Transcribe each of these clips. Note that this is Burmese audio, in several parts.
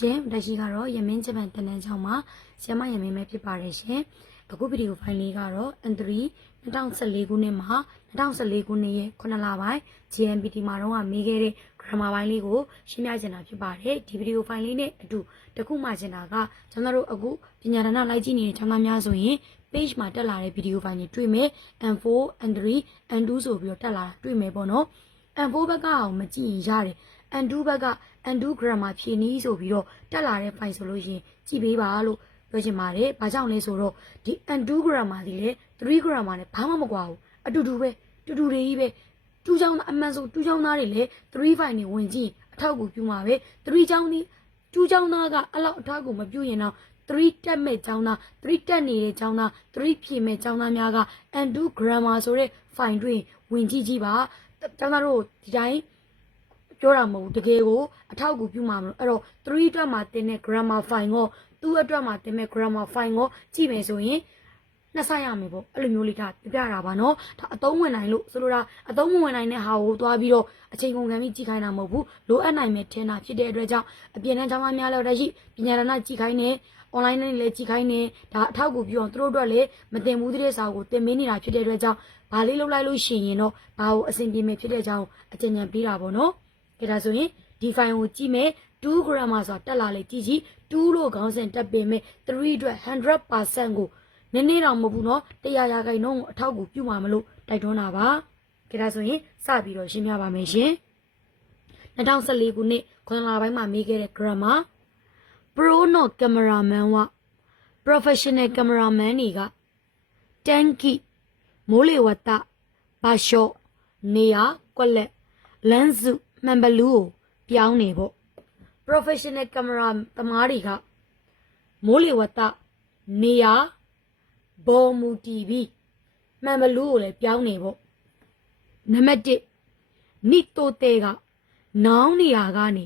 ရှင်တက်ရှိကတော့ရမင်းဂျပန်တန်တန်းချောင်းမှာဆရာမရမင်းပဲဖြစ်ပါတယ်ရှင်အခုဗီဒီယိုဖိုင်လေးကတော့ N3 2014ခုနှစ်မှာ2014ခုနှစ်ရဲ့9လပိုင်း GMPT မှာတော့မေးခဲ့တဲ့ grammar ပိုင်းလေးကိုရှင်းပြချင်တာဖြစ်ပါတယ်ဒီဗီဒီယိုဖိုင်လေးနဲ့အတူတခုမှချင်တာကကျွန်တော်တို့အခုပညာဒါနလိုက်ကြည့်နေတဲ့ကျောင်းသားများဆိုရင် page မှာတက်လာတဲ့ဗီဒီယိုဖိုင်တွေတွေ့မယ် N4 N3 N2 ဆိုပြီးတော့တက်လာတာတွေ့မယ်ပေါ့နော် N4 ဘက်ကအောင်မကြည့်ရင်ရတယ် N2 ဘက်က N2 grammar ဖြည့်နည်းဆိုပြီးတော့တက်လာတဲ့ file ဆိုလို့ရှိရင်ကြည့်ပေးပါလို့ပြောချင်ပါတယ်။ဘာကြောင့်လဲဆိုတော့ဒီ N2 grammar ဒီလေ3 grammar နဲ့ဘာမှမကွာဘူး။အတူတူပဲတူတူတွေကြီးပဲ။2ချောင်းအမှန်ဆို2ချောင်းသားတွေလေ3 file တွေဝင်ကြည့်အထောက်အကူပြုမှာပဲ။3ချောင်းဒီ2ချောင်းသားကအဲ့လောက်အထောက်အကူမပြုရင်တော့3တက်မဲ့ကျောင်းသား3တက်နေတဲ့ကျောင်းသား3ဖြည့်မဲ့ကျောင်းသားများက N2 grammar ဆိုတဲ့ file တွေဝင်ကြည့်ကြည့်ပါ။ကျောင်းသားတို့ဒီတိုင်းပြောတာမဟုတ်တကယ်ကိုအထောက်အကူပြုမှာမလို့အဲ့တော့3အတွက်မှာတင်တဲ့ grammar file ကို2အတွက်မှာတင်မဲ့ grammar file ကိုကြည့်မယ်ဆိုရင်နှစ်ဆိုင်ရမယ်ပေါ့အဲ့လိုမျိုးလေးဒါပြတာပါနော်ဒါအသုံးဝင်နိုင်လို့ဆိုလိုတာအသုံးမဝင်နိုင်တဲ့ဟာကိုသွားပြီးတော့အချိန်ကုန်ခံပြီးကြည့်ခိုင်းတာမဟုတ်ဘူးလိုအပ်နိုင်မဲ့ထင်တာဖြစ်တဲ့အတွက်ကြောင့်အပြင်တန်းကျောင်းသားများလည်းတရှိပညာဒါနကြည့်ခိုင်းနေ online နဲ့လည်းကြည့်ခိုင်းနေဒါအထောက်အကူပြုအောင်သူတို့အတွက်လည်းမတင်ဘူးတဲ့စာကိုတင်မင်းနေတာဖြစ်တဲ့အတွက်ကြောင့်ဘာလေးလုပ်လိုက်လို့ရှိရင်တော့ဘာကိုအဆင်ပြေမယ်ဖြစ်တဲ့အကြောင်းအကြံဉာဏ်ပေးတာပေါ့နော်ကဲဒါဆိုရင်ဒီ file ကိုကြည့်မယ်2 grammar ဆိုတာတက်လာလေကြည့်ကြည့်2လို့ခေါင်းစဉ်တက်ပေမဲ့3အတွက် 100% ကိုနည်းနည်းတော့မဟုတ်ဘူးเนาะ100%ကိုအထောက်အကူပြုမှာမလို့တိုက်တွန်းတာပါကဲဒါဆိုရင်စပြီးတော့ရှင်းပြပါမယ်ရှင်2014ခုနှစ်9လပိုင်းမှာမေးခဲ့တဲ့ grammar pro နော် cameraman က professional cameraman တွေကတန်ကီမိုးလေဝသဘာရှော့နေရကွက်လက်လမ်းစုမှန်ဘလူးကိုပြောင်းနေပေါ့ professional camera သမားတွေကမိုးလေဝသနေရဘော်မူတီဗီမှန်ဘလူးကိုလည်းပြောင်းနေပေါ့နံပါတ်1နိတိုတဲကနောင်းနေရကနေ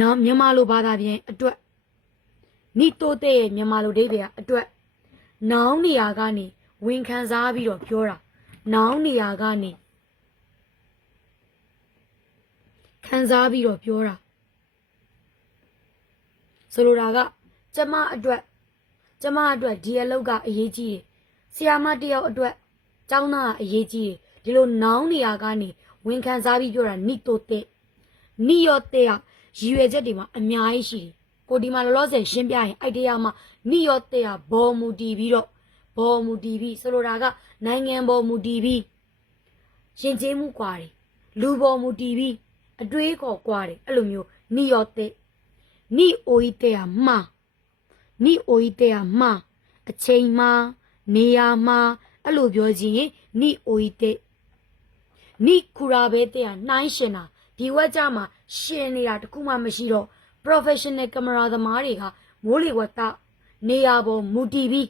နောင်မြန်မာလိုဘာသာပြန်အတွက်နိတိုတဲရဲ့မြန်မာလိုဒိဗေကအတွက်နောင်းနေရကနေဝင်ခံစားပြီးတော့ပြောတာနောင်းနေရကနေခံစားပြီးတော့ပြောတာဆိုလိုတာကကျမအတွက်ဒီအလုပ်ကအရေးကြီးတယ်ဆရာမတယောက်အတွက်ကျောင်းသားကအရေးကြီးတယ်ဒီလိုနောင်းနေရကနေဝင်ခံစားပြီးပြောတာနိတိုတဲနိယောတဲကရည်ရွယ်ချက်တွေမှာအများကြီးရှိတယ်ကိုဒီမှာလောလောဆယ်ရှင်းပြရင်အိုက်တရားမှာနိယောတဲကဘော်မူတီပြီးတော့ဘော်မူတီပြီးဆိုလိုတာကနိုင်ငံဘော်မူတီပြီးရှင်ကျေးမှုကွာတယ်လူဘော်မူတီပြီးအတွေးခေါ်ကွာတယ်အဲ့လိုမျိုးနိယောတဲနိအိုဤတဲကမှားနိအိုဤတဲကမှားအချိန်မှာနေရာမှာအဲ့လိုပြောခြင်းနိအိုဤတဲနိခူရာဘဲတဲကနှိုင်းရှင်တာဒီဝက်ကြမှာရှင်နေတာတခုမှမရှိတော့ professional camera သမားတွေကမိုးလေဝသနေရာပေါ်မူတီပြီး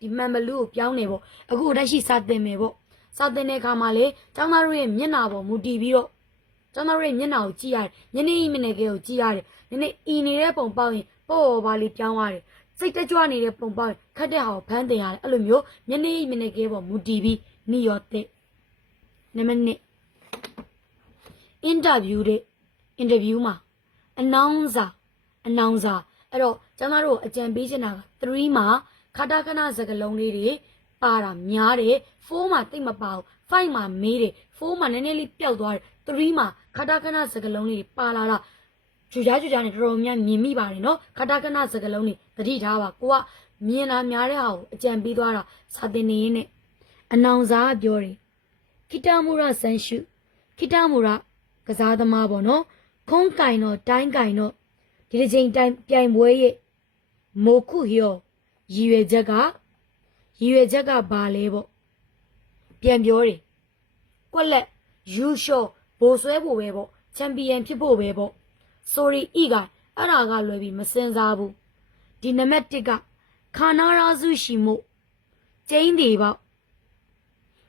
ဒီမှန်ဘလူးကိုပြောင်းနေပေါ့အခုတက်ရှိစာသင်မယ်ပေါ့စာသင်တဲ့အခါမှာလေကျောင်းသားတို့ရဲ့မျက်နှာပေါ်မူတီပြီးတော့ကျောင်းသားတို့ရဲ့မျက်နှာကိုကြည့်ရတယ်ညနေမျက်နှာကလေးကိုကြည့်ရတယ်နည်းနည်းအီနေတဲ့ပုံပေါက်ရင်ပေါ့ပါလေးပြောင်းရတယ်စိတ်တကြွနေတဲ့ပုံပေါက်ရင်ခက်တဲ့ဟာကိုဖမ်းတင်ရတယ်အဲ့လိုမျိုးမျက်နှာမျက်နှာကလေးပေါ်မူတီပြီးနိယောတဲ့နံပါတ်2 interview မှာ announcer အဲ့တော့ကျမတို့အကြံပေးချင်တာက3မှာခါတာခဏစကလုံးလေးတွေပါတာများတယ်4မှာတိတ်မပါဘူး5မှာမေးတယ်4မှာနည်းနည်းလေးပျောက်သွားတယ်3မှာခါတာခဏစကလုံးလေးပါလာတာကြွကြနဲ့တော်တော်များမြင်မိပါတယ်နော်ခါတာခဏစကလုံးတွေသတိထားပါကိုကမြင်တာများတဲ့ဟာကိုအကြံပေးသွားတာစာသင်နေရင်းနဲ့အနောင်စာပြောတယ်ခိတမူရဆန်ရှုခိတမူရကစားသမားပေါ့နော်ခုံးကင်တော့တိုင်းကင်တော့ဒီတစ်ချိန်တိုင်းပြိုင်ပွဲရဲ့မိုခုဟျောရည်ရွယ်ချက်ကဘာလဲပေါ့ပြန်ပြောတယ်ကွက်လက်ယူရှော့ဘိုးဆွဲဖို့ပဲပေါ့ချန်ပီယံဖြစ်ဖို့ပဲပေါ့ sorry ဤကအဲ့ဒါကလွယ်ပြီးမစင်စားဘူးဒီနံပါတ်1ကခါနာရာစုရှိမို့ကျင်းတွေပေါ့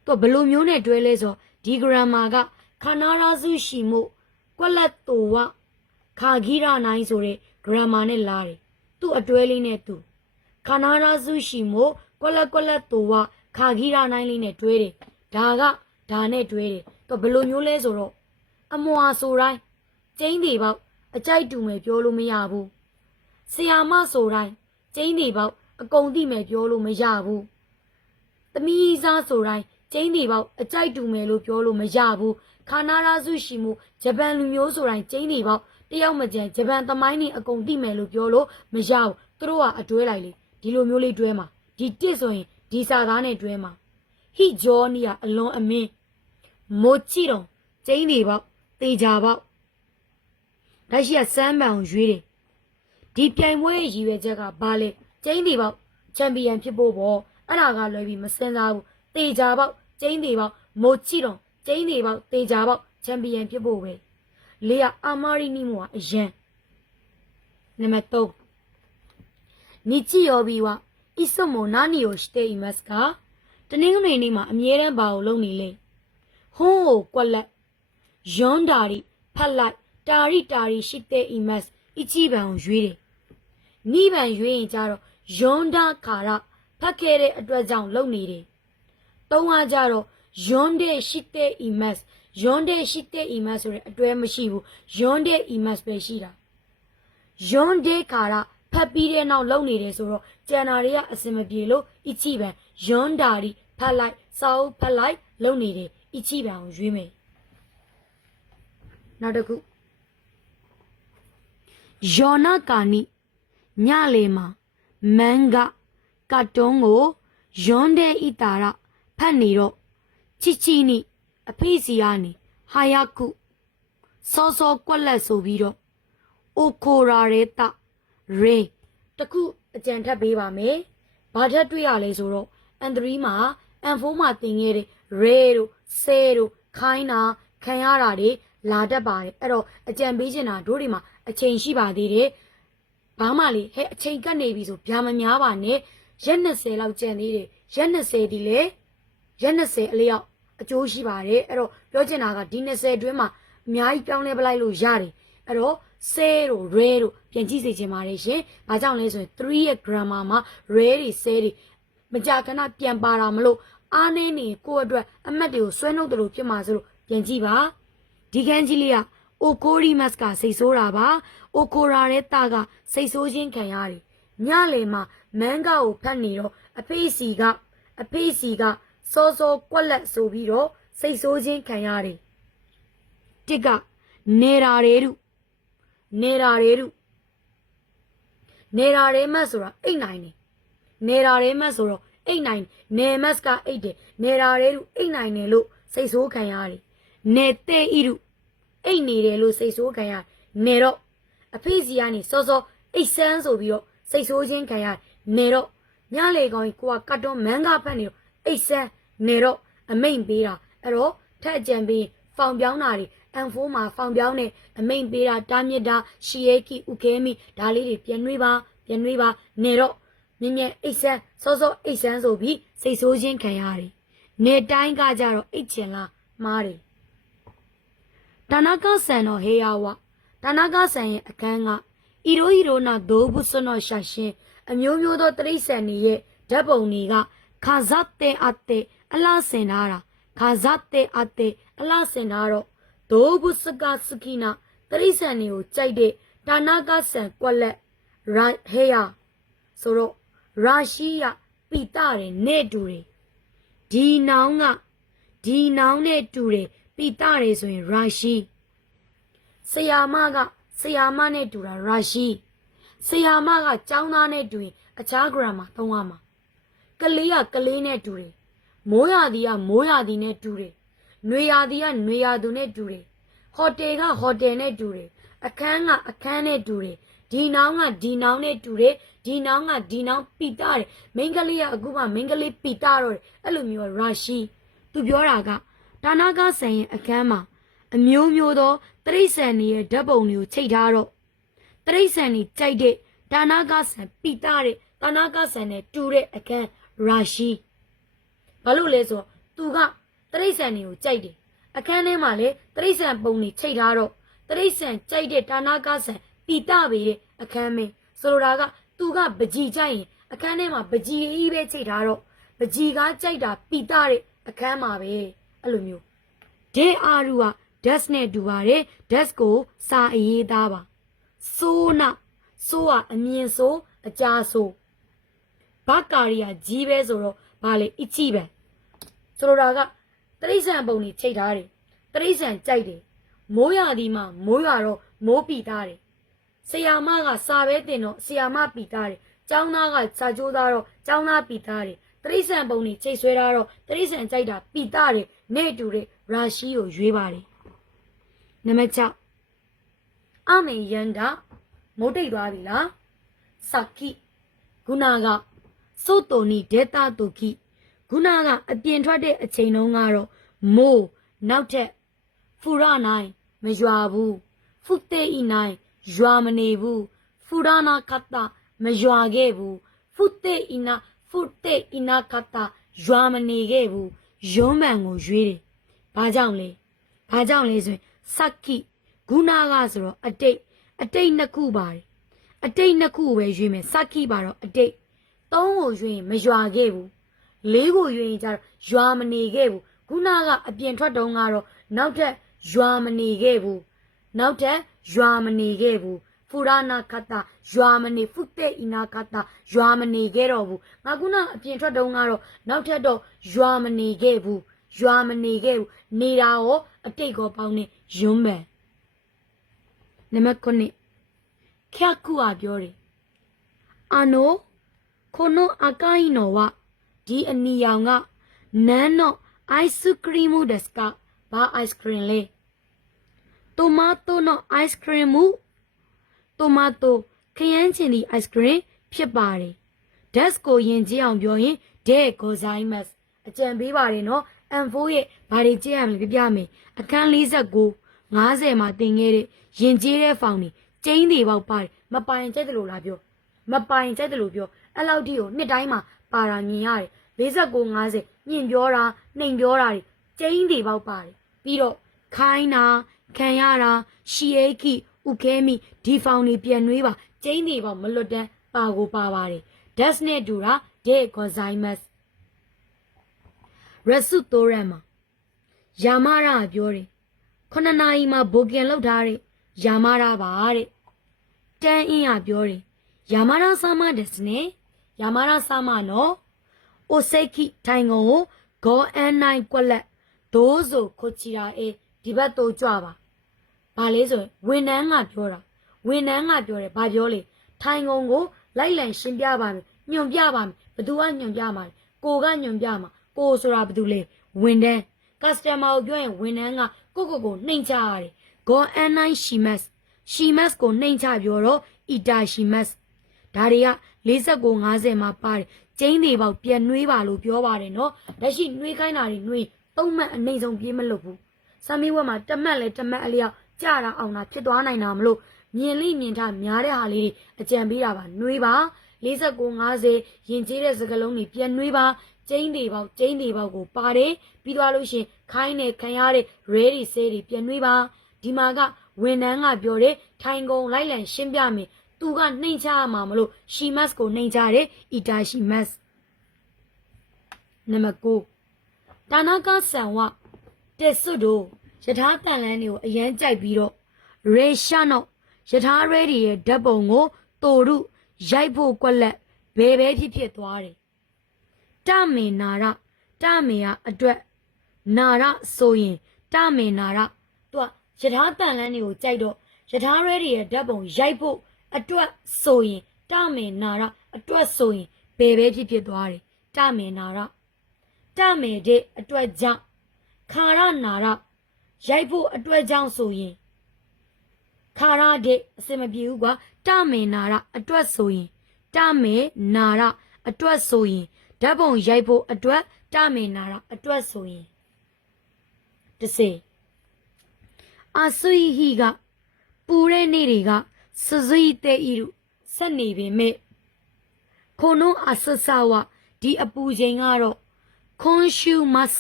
တော့ဘလိုမျိုးနဲ့တွဲလဲဆိုဒီ grammar ကခါနာရာစုရှိမို့ကွက်လက်တူဝခါဂီရာနိုင်ဆိုတဲ့ grammar နဲ့လာတယ်သူ့အတွဲလေးနဲ့သူခါနာရာစုရှိမို့ကွက်လက်တူဝခါဂီရာနိုင်လေးနဲ့တွဲတယ်ဒါနဲ့တွဲတယ်တော့ဘလိုမျိုးလဲဆိုတော့အမွာဆိုတိုင်းကျင်းတွေပေါ့ အကြိုက်တူမယ်ပြောလို့မရဘူးဆရာမဆိုတိုင်းကျင်းနေပေါက်အကုန်သိမယ်ပြောလို့မရဘူးသမီးစားဆိုတိုင်းကျင်းနေပေါက်အကြိုက်တူမယ်လို့ပြောလို့မရဘူးခါနာရာစုရှိမှုဂျပန်လူမျိုးဆိုတိုင်းကျင်းနေပေါက်တယောက်မကျန်ဂျပန်သမိုင်းနေအကုန်သိမယ်လို့ပြောလို့မရဘူးသူတို့ကအတွဲလိုက်လေဒီလိုမျိုးလေးတွဲမှာဒီတစ်ဆိုရင်ဒီစာသားနဲ့တွဲမှာဟိဂျောနီယာအလွန်အမင်းမိုချီတော်ကျင်းနေပေါက်တေချာပေါက်ဒါရှိကစမ်းပန်ကိုရွေးတယ်ဒီပြိုင်ပွဲရည်ရွယ်ချက်ကဘာလဲကျင်းနေပေါက်ချန်ပီယံဖြစ်ဖို့ပေါ့အဲ့ဒါကလွယ်ပြီးမစင်စားဘူးတေချာပေါက်ကျင်းနေပေါက်မိုချီတော်ကျင်းနေပေါက်တေချာပေါက်ချန်ပီယံဖြစ်ဖို့ပဲလေယာအာမာရီနီမိုကအရန်နံပါတ်3日曜日はいつも何をしていますかတနင်္ဂနွေနေ့မှာအမြဲတမ်းဘာကိုလုပ်နေလဲဟွန်းကိုကွက်လက်ယွန်းဒါရီဖက်လိုက်တာရီရှိတဲ့အီမတ်အချီပံကိုရွေးတယ်နိဗ္ဗာန်ရွေးရင်ကြတော့ယွန်းဒါခါရဖတ်ခဲ့တဲ့အတွက်ကြောင့်လုပ်နေတယ်သုံးကကြတော့ယွန်းတဲ့ရှိတဲ့အီမတ်ယွန်းတဲ့ရှိတဲ့အီမတ်ဆိုတဲ့အတွဲမရှိဘူးယွန်းတဲ့အီမတ်ပဲရှိတာယွန်းတဲ့ခါရဖတ်ပြီးတဲ့နောက်လုပ်နေတယ်ဆိုတော့ကျန်တာတွေကအစင်မပြေလို့အချီပံယွန်းဒါရီဖတ်လိုက်စာအုပ်ဖတ်လိုက်လုပ်နေတယ်အချီပံကိုရွေးမယ်နောက်တစ်ခုယောနာကာနီညလေမှာမန်ဂကတ်တုံးကိုယွန်းတဲ့ဣတာရဖတ်နေတော့ချီချီနီအဖေးစီကနေဟာယကုစောစောကွက်လက်ဆိုပြီးတော့အိုခိုရာရဲတရေတခုအကြံထပ်ပေးပါမယ်ဘာထက်တွေ့ရလဲဆိုတော့အန်3မှာအန်4မှာသင်ခဲ့တဲ့ရေတို့ဆဲတို့ခိုင်းတာခံရတာတွေလာတတ်ပါတယ်အဲ့တော့အကြံပေးချင်တာတို့တွေမှာအချိန်ရှိပါသေးတယ်ဘာမှလေဟဲ့အချိန်ကတ်နေပြီဆိုဗျာမများပါနဲ့ရက်20လောက်ကြံသေးတယ်ရက်20ဒီလေရက်20အလျောက်အကျိုးရှိပါတယ်အဲ့တော့ပြောချင်တာကဒီ20အတွင်းမှာအများကြီးပြောင်းလဲပလိုက်လို့ရတယ်အဲ့တော့ဆဲတို့ရဲတို့ပြန်ကြည့်စေချင်ပါတယ်ရှင်ဘာကြောင့်လဲဆိုရင်3ရဲ့ grammar မှာရဲတွေဆဲတွေမကြာခဏပြန်ပါတာမလို့အားနေနေကိုယ့်အတွက်အမှတ်တွေကိုဆွဲနှုတ်တယ်လို့ဖြစ်မှာဆိုလို့ပြန်ကြည့်ပါဒီခန်းကြီးလေးကအိုကိုရီမတ်ကစိတ်ဆိုးတာပါအိုကိုရာရဲ့တာကစိတ်ဆိုးခြင်းခံရတယ်ညလေမှာမန်ဂါကိုဖတ်နေတော့အဖေးစီကစောစောကွက်လက်ဆိုပြီးတော့စိတ်ဆိုးခြင်းခံရတယ်တစ်ကနေရာရဲတို့နေတာရဲမတ်ဆိုတာအိတ်နိုင်တယ်နေတာရဲမတ်ဆိုတော့အိတ်နိုင်နေမတ်ကအိတ်တယ်နေတာရဲတို့အိတ်နိုင်တယ်လို့စိတ်ဆိုးခံရတယ်နေတဲ့ဤတို့အိတ်နေတယ်လို့စိတ်ဆိုးခံရတယ်နေတော့အဖေးစီကနေစောစောအိတ်ဆန်းဆိုပြီးတော့စိတ်ဆိုးခြင်းခံရတယ်နေတော့ညလေကောင်ကြီးကိုကကတ်တော့မန်ဂါဖတ်နေတော့အိတ်ဆန်းနေတော့အမိန်ပေးတာအဲ့တော့ထက်အကြံပေးဖောင်ပြောင်းတာတွေM4 မှာဖောင်ပြောင်းတဲ့အမိန်ပေးတာတားမြစ်တာရှီယေကီဥခဲမီဒါလေးတွေပြန်နှွေးပါနေတော့မြင်မြင်အိတ်ဆန်းစောစောအိတ်ဆန်းဆိုပြီးစိတ်ဆိုးခြင်းခံရတယ်နေတိုင်းကကြတော့အိတ်ချင်လားမှားတယ်田中さんの部屋は田中さんရဲ့အခန်းကいろいろな動物の写真အမျိုးမျိုးသောတိရစ္ဆာန်တွေရဲ့ဓာတ်ပုံတွေက飾ってあってအလားဆင်ထားတာ飾ってあってအလားဆင်ထားတော့動物が好きなတိရစ္ဆာန်တွေကိုကြိုက်တဲ့田中さんကွက်လက်ဟေးရဆိုတော့ရာရှိရပိတာတယ်နဲ့တူတယ်ဒီနောင်နဲ့တူတယ်ပိတာတယ်ဆိုရင်ရာရှိဆရာမနဲ့တူတာရာရှိဆရာမကကျောင်းသားနဲ့တူရင်အခြား grammar သုံးရမှာကလေးကကလေးနဲ့တူတယ်မိုးရာသီကမိုးရာသီနဲ့တူတယ်နွေရာသီကနွေရာသီနဲ့တူတယ်ဟိုတယ်ကဟိုတယ်နဲ့တူတယ်အခန်းကအခန်းနဲ့တူတယ်ဒီနောင်ကဒီနောင်နဲ့တူတယ်ဒီနောင်ကဒီနောင်ပိတာတယ်မိန်းကလေးကအခုမှမိန်းကလေးပိတာတော့တယ်အဲ့လိုမျိုးရာရှိသူပြောတာကဌာနကဆန်ရဲ့အခန်းမှာအမျိုးမျိုးသောတရိษံတွေရဲ့ဓာတ်ပုံတွေကိုချိန်ထားတော့တရိษံတွေကြိုက်တဲ့ဌာနကဆန်ပိတာတဲ့ဌာနကဆန်နဲ့တူတဲ့အခန်းရာရှိဘာလို့လဲဆိုတော့သူကတရိษံတွေကိုကြိုက်တယ်အခန်းထဲမှာလေတရိษံပုံတွေချိန်ထားတော့တရိษံကြိုက်တဲ့ဌာနကဆန်ပိတာပဲတဲ့အခန်းမင်းဆိုလိုတာကသူကပကြီးကြိုက်ရင်အခန်းထဲမှာပကြီးကြီးပဲချိန်ထားတော့ပကြီးကကြိုက်တာပိတာတဲ့အခန်းမှာပဲအဲ့လိုမျိုးဒေအာရူက desk နဲ့တူပါတယ် desk ကိုစာအရေးသားပါ ဆိုးနာဆိုးကအမြင်ဆိုးအကြာဆိုးဘာကာရီယာကြီးပဲဆိုတော့ဘာလဲအချီပဲဆိုလိုတာကတရိษံပုံကြီးချိတ်ထားတယ်တရိษံကြိုက်တယ်မိုးရသည်မှာမိုးရတော့မိုးပီသားတယ်ဆရာမကစာပဲတင်တော့ဆရာမပီသားတယ်ကျောင်းသားကစာကြိုးသားတော့ကျောင်းသားပီသားတယ်တရိษံပုံကြီးချိတ်ဆွဲထားတော့တရိษံကြိုက်တာပီသားတယ်နဲ့တူတဲ့ရာရှိကိုရွေးပါတယ်နံပါတ်6အမေယန္တာမိုးတိတ်သွားပြီလားစကိခုနကစို့တိုနီဒေတာတူခိခုနကအပြင်ထွက်တဲ့အချိန်တုန်းကတော့မိုးနောက်ထပ်ဖူရနိုင်မရွာဘူးဖုတေဤနိုင်ရွာမနေဘူးဖူရနာခတ်တာမရွာခဲ့ဘူးဖုတေဤနာခတ်တာရွာမနေခဲ့ဘူးရုံးမှန်ကိုရွေးတယ်ဘာကြောင့်လဲဆိုရင်စကိခုနကဆိုတော့အတိတ်နှစ်ခုပါတယ်အတိတ်နှစ်ခုပဲရွေးမယ်စကိပါတော့အတိတ်3ကိုရွေးရင်မရွာခဲ့ဘူး4ကိုရွေးရင်ကျတော့ရွာမနေခဲ့ဘူးခုနကအပြင်ထွက်တုန်းကတော့နောက်ထပ်ရွာမနေခဲ့ဘူးဖူရနာခတ်တာရွာမနေဖုတေဤနာခတ်တာရွာမနေခဲ့တော့ဘူးငါခုနအပြင်ထွက်တုန်းကတော့နောက်ထပ်တော့ရွာမနေခဲ့ဘူးနေတာရောအတိတ်ကိုပေါင်းနေရွံးမယ်နံပါတ်9ခက်ကူကပြောတယ်အာနိုခိုနိုအကိုင်းနော်ဝဒီအနီရောင်ကနန်းတော့အိုက်စခရီးမူဒက်စကဘာအိုက်စခရီးလဲတိုမာတိုနော်အိုက်စခရီးမူတိုမာတိုခရမ်းချင်ဒီအိုက်စခရီးဖြစ်ပါတယ်ဒက်စ်ကိုရင်ကြည့်အောင်ပြောရင်ဒဲကိုဇိုင်းမတ်အကြံပေးပါတယ်နော် M4 ရဲ့ဘာတွေကြည့်ရမလဲပြမယ်အခန်း49 50မှာတင်ခဲ့တဲ့ရင်ကျေးတဲ့ဖောင်နေကျင်းတွေပေါက်ပါတယ်မပိုင်ကြိုက်တယ်လို့လားပြောအဲ့လောက်ဒီကိုနှစ်တိုင်းမှာပါတာမြင်ရတယ်49 50ညင်ပြောတာနှိမ်ပြောတာတွေကျင်းတွေပေါက်ပါတယ်ပြီးတော့ခိုင်းတာခံရတာရှီအေးခိဥခဲမိဒီဖောင်နေပြန်နှွေးပါကျင်းတွေပေါက်မလွတ်တန်းပါကိုပါပါတယ်ဒက်စ်နဲ့တူတာဒေဂိုဇိုင်းမတ်ရဆုတိုရမ်မှာယာမရာပြောတယ်9နာရီမှာဘိုကင်လောက်ထားတဲ့ယာမရာပါတဲ့တန်းအင်းကပြောတယ်ယာမရာဆာမဒက်စ်နဲ့ယာမရာဆာမနော်အိုစိခိထိုင်ကုန်ကိုဂေါ်အန်နိုင်ကွက်လက်ဒိုးဆိုခိုချီရာအေးဒီဘက်တော့ကြွပါဘာလဲဆိုရင်ဝန်နှန်းကပြောတယ်ဘာပြောလဲထိုင်ကုန်ကိုလိုက်လံရှင်းပြပါမယ်ညွန်ပြပါမယ်ဘသူကညွန်ပြမှာလဲကိုကညွန်ပြမှာကိုဆိုတာဘသူလဲဝန်တန်း customer ကိုပြောရင်ဝန်ထမ်းကကိုနှိမ်ချရတယ်ဂေါ်အန်နိုင်ရှီမတ်ကိုနှိမ်ချပြောတော့အီတာရှီမတ်ဒါတွေက49 50မှာပါတယ်ကျင်းတွေပေါက်ပြန်နှွေးပါလို့ပြောပါတယ်နော်လက်ရှိနှွေးခိုင်းတာတွေနှွေး3မှတ်အနေဆုံးပြေးမလို့ဘူးစမ်းမီးဝက်မှာတမတ်အလျောက်ကြတာအောင်တာဖြစ်သွားနိုင်တာမလို့မြင်ထားများတဲ့ဟာလေးတွေအကြံပေးတာပါနှွေးပါ49 50ရင်ကျေးတဲ့စကလုံးတွေပြန်နှွေးပါကျင်းတွေပေါက်ကိုပါတယ်ပြီးသွားလို့ရှင်ခိုင်းနေခံရတဲ့ ready ဆေးတွေပြန်နှွေးပါဒီမှာကဝန်ထမ်းကပြောတယ်ထိုင်ကုန်လိုက်လံရှင်းပြမယ်သူကနှိမ်ချရမှာမလို့ရှီမတ်ကိုနှိမ်ချတယ်အီတာရှီမတ်နံပါတ်9တာနာကဆန်ဝတက်စွတ်တို့ယထာတန်လန်းတွေကိုအရန်ကြိုက်ပြီးတော့ရေရှာနော့ယထာရဲတွေရဲ့ဓာတ်ပုံကိုတိုရုရိုက်ဖို့ကွက်လက်ဘယ်ပဲဖြစ်သွားတယ်တမေနာရတမေကအတွက်နာရဆိုရင်တမေနာရသူကယထာတန်လန်းတွေကိုကြိုက်တော့ယထာရဲတွေရဲ့ဓာတ်ပုံရိုက်ဖို့အတွက်ဆိုရင်တမေနာရအတွက်ဆိုရင်ဘယ်ပဲဖြစ်သွားတယ်တမေနာရတမေတဲ့အတွက်ကြောင့်ခါရနာရရိုက်ဖို့အတွက်ကြောင့်ဆိုရင်ခါရတဲ့အစမပြေဘူးကွာတမေနာရအတွက်ဆိုရင်တမေနာရအတွက်ဆိုရင်ဓာတ်ပုံရိုက်ဖို့အတွက်တမေနာရအတွက်ဆိုရင်10အာဆွီဟီကပူတဲ့နေ့တွေကစဇီတဲ့ဤတို့ဆက်နေပေမဲ့ခိုနိုအဆဆာဝဒီအပူချိန်ကတော့ခွန်ရှူမတ်ဆ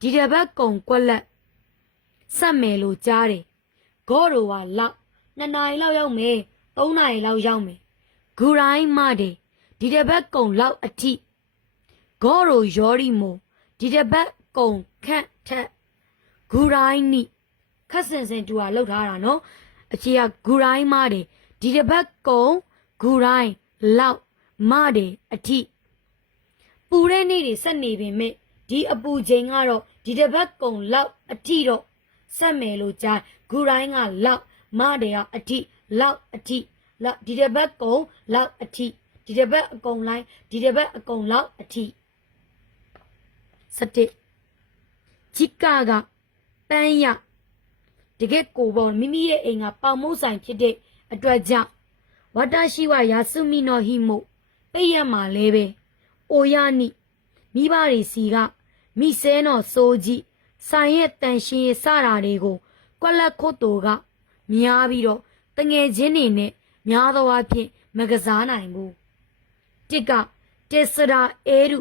ဒီတပတ်ကုံကွက်လက်ဆက်မယ်လို့ကြားတယ်ဂေါ်ရိုဝါလောက်2နာရီလောက်ရောက်မယ်3နာရီလောက်ရောက်မယ်ဂူရိုင်းမတယ်ဒီတပတ်ကုံလောက်အထိဂေါ်ရိုယောရီမိုဒီတပတ်ကုံခန့်ထက်ဂူရိုင်းနိခက်စင်တူကလောက်ထားတာနော်အချီကဂူရိုင်းမတယ် ဒီတစ်ပတ်ကုံဂူတိုင်းလောက်မတယ်အထိပူတဲ့နေ့တွေဆက်နေပင်မဲ့ဒီအပူချိန်ကတော့ဒီတစ်ပတ်ကုံလောက်အထိတော့ဆက်မယ်လို့ကြားဂူတိုင်းကလောက်မတယ်ကအထိလောက်အထိလောက်ဒီတစ်ပတ်ကုံလောက်အထိဒီတစ်ပတ်အကုံလိုက်ဒီတစ်ပတ်အကုံလောက်အထိ17ချစ်ကာကပန်းရတကယ်ကိုပေါ်မိမိရဲ့အိမ်ကပေါင်မုတ်ဆိုင်ဖြစ်တဲ့အတွက်ကြောင့်ဝတ္တရှိဝယာစုမိနောဟိမို့ပိတ်ရမှာလဲပဲအိုရနိမိဘတွေစီကမိဆဲတော်စိုးကြီးဆိုင်ရဲ့တန်ရှင်စတာတွေကိုကွက်လက်ခုတ်တူကများပြီးတော့တငယ်ချင်းတွေနဲ့များသောအားဖြင့်မကစားနိုင်ဘူးတစ်ကတက်စရာအဲရု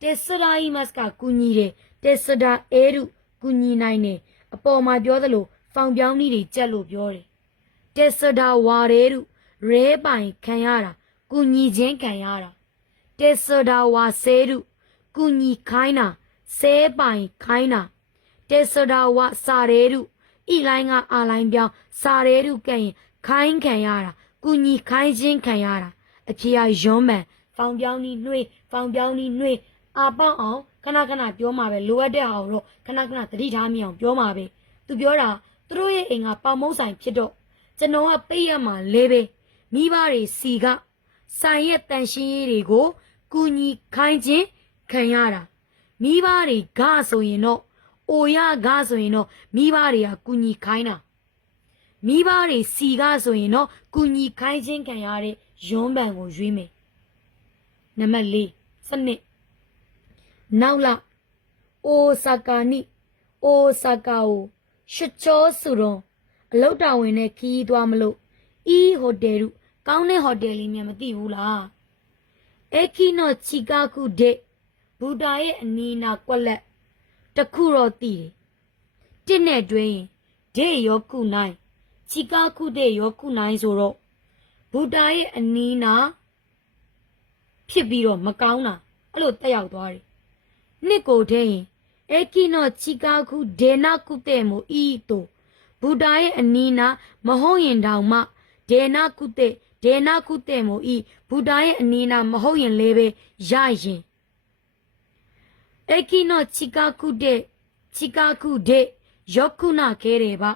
တက်စရာဤမတ်ကကူညီတယ်တက်စရာအဲရုကူညီနိုင်တယ်အပေါ်မှာပြောသလိုဖောင်ပြောင်းနည်းတွေကြက်လို့ပြောတယ်တက်စရာဝါရဲရုရဲပိုင်ခံရတာကူညီချင်းခံရတာတက်စရာဝါဆဲရုကူညီခိုင်းတာဆဲပိုင်ခိုင်းတာတက်စရာဝါစာရဲရုဤလိုင်းကအာလိုင်းပြောင်းစာရဲရုကဲ့ရင်ခိုင်းခံရတာကူညီခိုင်းချင်းခံရတာအဖေကရွံးမှန်ဖောင်ပြောင်းနီးနှွေးဖောင်ပြောင်းနီးနှွေးအာပေါက်အောင်ခဏခဏပြောမှာပဲလိုအပ်တဲ့အောင်တော့ခဏခဏသတိထားမိအောင်ပြောမှာပဲသူပြောတာသူတို့ရဲ့အိမ်ကပေါင်မုံဆိုင်ဖြစ်တော့ကျွန်တော်ကပိတ်ရမှာလဲပဲမိဘတွေစီကဆိုင်ရဲ့တန်ရှင်းရေးတွေကိုကူညီခိုင်းခြင်းခံရတာမိဘတွေကဆိုရင်တော့အိုရကဆိုရင်တော့မိဘတွေကကူညီခိုင်းတာမိဘတွေစီကဆိုရင်တော့ကူညီခိုင်းခြင်းခံရတဲ့ရွံးပံကိုရွေးမယ်နံပါတ်4စနစ်နောက်လာအိုဆာကာနိအိုဆာကာကိုရှစ်ချောဆူတော့အလောက်တော်ဝင်နဲ့ခီးသွားမလို့ဤဟိုတယ်တို့ကောင်းတဲ့ဟိုတယ်လေးများမသိဘူးလားအခီနောချီကာခုဒေဘူတာရဲ့အနီးနာကွက်လက်တခုတော့တည်တယ်တစ်နဲ့တွင်းဒေရောခုနိုင်ချီကာခုဒေရောခုနိုင်ဆိုတော့ဘူတာရဲ့အနီးနာဖြစ်ပြီးတော့မကောင်းတာအဲ့လိုတက်ရောက်သွားတယ်နှစ်ကိုတည်းအခီနောချီကာခုဒေနာခုတဲ့မို့ဤတို့ဘူတာရဲ့အနီးနာမဟုတ်ရင်တောင်မှဒေနာခုတဲ့မို့ဤဘူတာရဲ့အနီးနာမဟုတ်ရင်လည်းပဲရရင်အခီနောချီကာခုတဲ့ယောခုနာခဲတယ်ပါ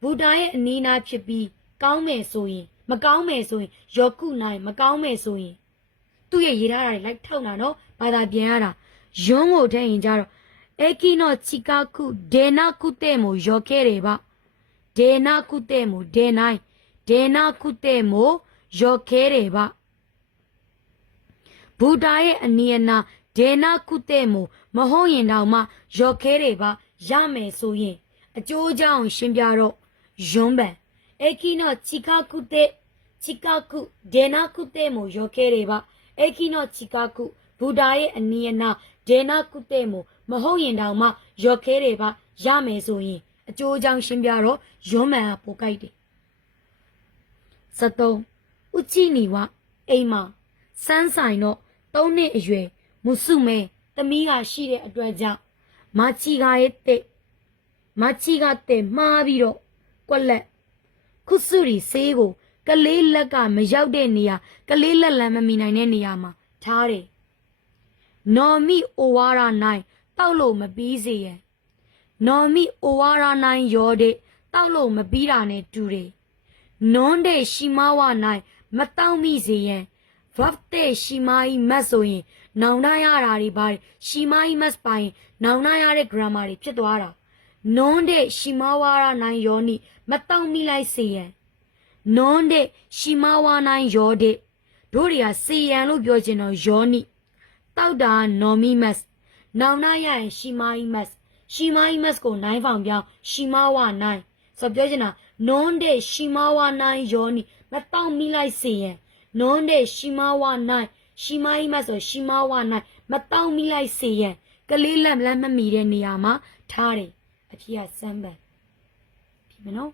ဘူတာရဲ့အနီးနာဖြစ်ပြီးကောင်းမယ်ဆိုရင်မကောင်းမယ်ဆိုရင်ယောခုနိုင်မကောင်းမယ်ဆိုရင်သူ့ရဲ့ရေးထားတာတွေလိုက်ထောက်တာနော်ဘာသာပြန်ရတာယွန်းကိုထဲရင်ကြတော့အခီနောချီကာခုဒေနာခုတဲ့မို့ယောခဲတယ်ပါဒေနာခုတဲ့မို့ဒေနိုင်ဒေနာခုတဲ့မို့ယောခဲတယ်ပါဘူတာရဲ့အနီးအနာဒေနာခုတဲ့မို့မဟုတ်ရင်တောင်မှယောခဲတယ်ပါရမယ်ဆိုရင်အကျိုးကြောင့်ရှင်းပြတော့ယွန်းပန်အခီနောချီကာခုဒေနာခုတဲ့မို့ယောခဲတယ်ပါအခီနောချီကာခုဘူတာရဲ့အနီးအနာဒေနာခုတဲ့မို့မဟုတ်ရင်တောင်မှယောခဲတယ်ပါရမယ်ဆိုရင်အကျိုးကြောင့်ရှင်းပြတော့ယွန်းပန်ကပိုကြိုက်တယ်73ဥချိနီဝအိမ်မှာစန်းဆိုင်တော့3နှစ်အရွယ်မုစုမဲသမီးကရှိတဲ့အတွက်ကြောင့်မချီကတဲ့မှားပြီးတော့ကွက်လက်ခုစုရီဆေးကိုကလေးလက်ကမရောက်တဲ့နေရာကလေးလက်လမ်းမမီနိုင်တဲ့နေရာမှာထားတယ်နော်မီအိုဝါရာနိုင်တောက်လို့မပြီးစေရန်နော်မီအိုဝါရာနိုင်ရောတဲ့တောက်လို့မပြီးတာနဲ့တူတယ်နွန်းတဲ့ရှီမာဝနိုင်မတောက်မိစေရန်ဗတ်တဲ့ရှီမာကြီးမတ်ဆိုရင်နောင်တရတာတွေပါတယ်ရှီမာကြီးမတ်ပိုင်နောင်တရတဲ့ grammar တွေဖြစ်သွားတာနွန်းတဲ့ရှီမာဝါရာနိုင်ရောနိမတောက်မိလိုက်စေရန်နွန်းတဲ့ရှီမာဝါနိုင်ရောတဲ့တို့တွေကစေရန်လို့ပြောချင်တော့ရောနိတောက်တာနော်မီမတ်နောင်တရရင်ရှီမာကြီးမတ်ကိုနိုင်ဖောင်ပြောင်းရှီမာဝါနိုင်ဆိုပြောချင်တာနွန်းတဲ့ရှီမာဝါနိုင်ရောနိမတောက်မိလိုက်စေရန်နွန်းတဲ့ရှီမာဝါနိုင်ရှီမာကြီးမတ်ဆိုရှီမာဝါနိုင်မတောက်မိလိုက်စေရန်ကလေးလက်မမီတဲ့နေရာမှာထားတယ်အဖေကစမ်းပန်ပြီမနော်